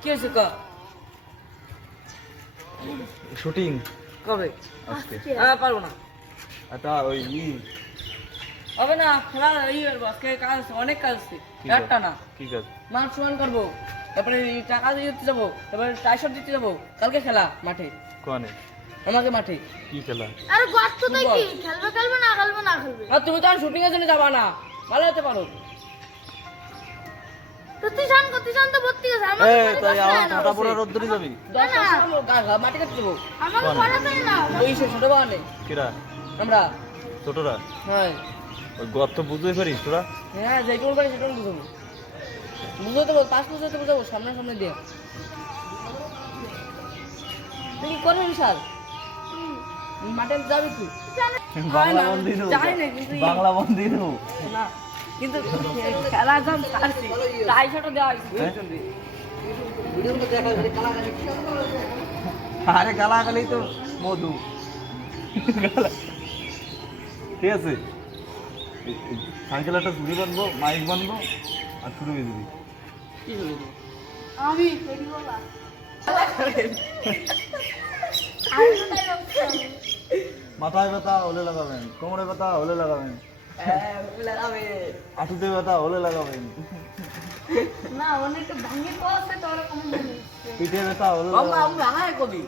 কি হয়েছে কা শুটিং কবে আজকে পারবো না এটা ওই হবে না খেলা এই করবো আজকে কাজ আছে অনেক কাজ আছে একটা না কি কাজ মাঠ সমান করবো তারপরে এই টাকা দিয়ে দিতে যাবো তারপরে টাইশট দিতে যাবো কালকে খেলা মাঠে কোনে আমাকে মাঠে কি খেলা আরে গর্ত তাই কি খেলবে না খেলবে আর তুমি তো আর শুটিং এর জন্য যাবা না ভালো হতে পারো প্রতিষ্ঠান তো ভর্তি আছে এই তাই আমার ঠাটা পড়া রোদ্দুরি যাবি 10 মাটি কাটতে যাবো আমাকে পড়াতে না ওই সে ছোট বাগানে কিরা আমরা ছোটরা হ্যাঁ ওই গর্ত বুঝতে পারিস তোরা হ্যাঁ যেটুকু পারি সেটুকু বুঝাবো বুঝতে বল 5 বুঝতে বুঝাবো সামনে দিয়ে তুই কি করবি বিশাল মাঠে যাবি তুই বাংলা বন্ধ দিনু যাই না কিন্তু বাংলা বন্ধ দিনু না কিন্তু খেলা যখন ছাড়ছি টাইশটও দেওয়া হয়েছে আরে গালাগালি তো মধু ঠিক আছে সাইকেল একটা চুরি বানবো মাইক বানবো আর শুরু করে দিবি কি হলো আমি ফেরি বলা মাথায় ব্যথা হলে লাগাবেন কোমরে ব্যথা হলে লাগাবেন আঁটুতে ব্যথা হলে লাগাবেন না অনেকটা ভাঙে পড়ছে তোর কম পিঠে ব্যথা হলে আমরা লাগাবেন আমরা হায় কবি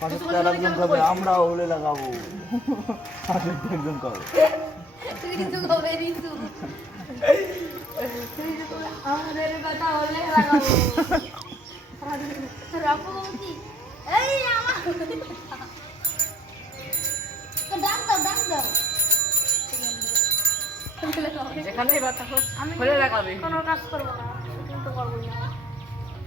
পাশে আরেকজন কবে আমরাও হলে লাগাবো পাশে একজন কবে ঋতু কবে ঋতু আমাদের কথা হলে লাগাবো রাখো কি এই আমার ডাক দাও যেখানেই বাতা হোক আমি হলে লাগাবে কোনো কাজ করবো না